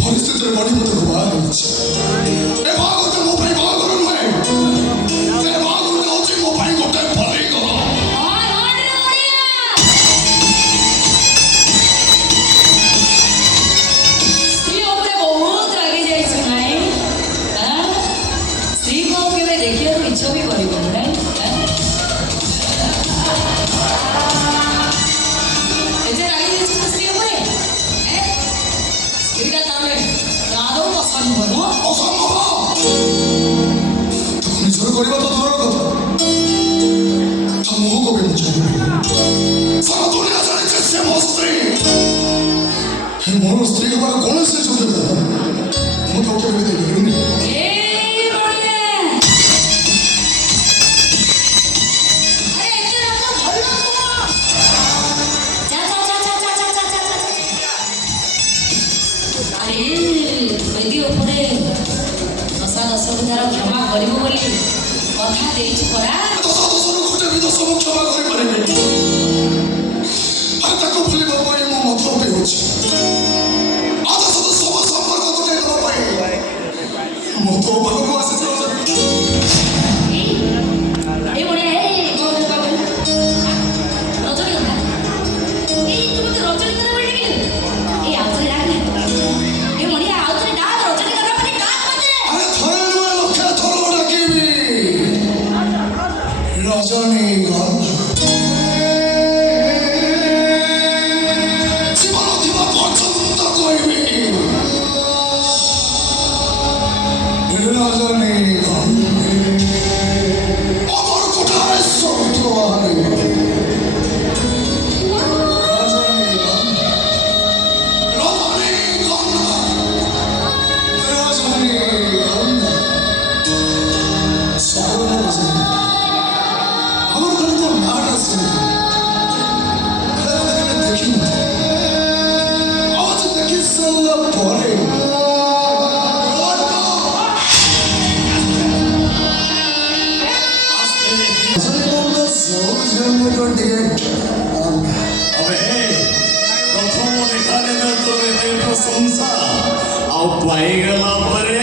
ପରିସ୍ଥିତିରେ ବଢି ମତେ ବାହା ହେଉଛି। ଏ ବାହାଘରଟା ମୋ ପାଇଁ ବାହାଘର ନୁହେଁ, ଏ ବାହାଘରଟା ହେଉଛି ମୋ ପାଇଁ ଗୋଟେ ପଳେଇଗଲ। ସ୍ତ୍ରୀ ମତେ ବହୁତ ରାଗି ଯାଇଛି ନାଇଁ, ସ୍ତ୍ରୀକୁ ଆଉ କେବେ ଦେଖିବାକୁ ଇଚ୍ଛା ବି କରିବନି ନାଇଁ। ଏତେ ରାଗି ଯାଇଛି ତ ସ୍ତ୍ରୀ ଉପରେ, ସ୍ତ୍ରୀଟା ତାହେଲେ ଆଦৌ ପସନ୍ଦ ନୁହେଁ। ଅସମ୍ଭବ। ତାକୁ ନିଜର କରିବା ତ ଦୂରର କଥା, ତା ମୁହଁକୁ ବି ମୁଁ ଚାହିଁବି। ସାରା ଦୁନିଆ ଜାଣିছে ସେ ମୋ ସ୍ତ୍ରୀ। ମୋର ସ୍ତ୍ରୀ ହେବାର କୌଣସି ସୁଯୋଗ ମୁଁ ତାକୁ କେବେ ଦେଇପାରିବିନି। କ୍ଷମା କରିବ ବୋଲି କଥା ଦେଇଛି ପରା। ଦଶରୁ ଗୋଟେ ବି ଦଶ ମୁଁ କ୍ଷମା କରିପାରିବି। ଆଉ ତାକୁ ଭୁଲିବା ପାଇଁ ମୁଁ ମତ ହେଉଛି ଆଦ ସତ ସବୁ ସମ୍ପର୍କ ତୁଟେଇ ଦେବା ପାଇଁ ମତ ପାଖକୁ ଆସିଛି। ପାଇଗଲା ପରେ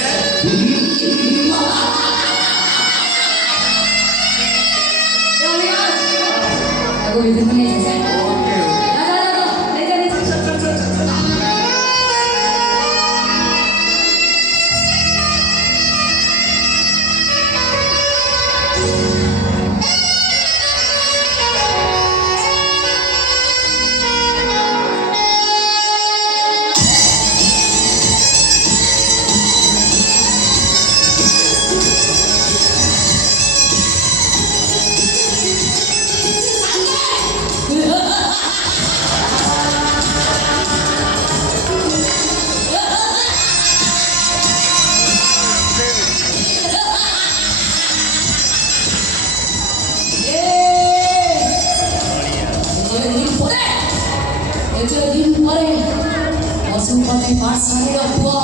পশুপতি পাঠশালার পুয়া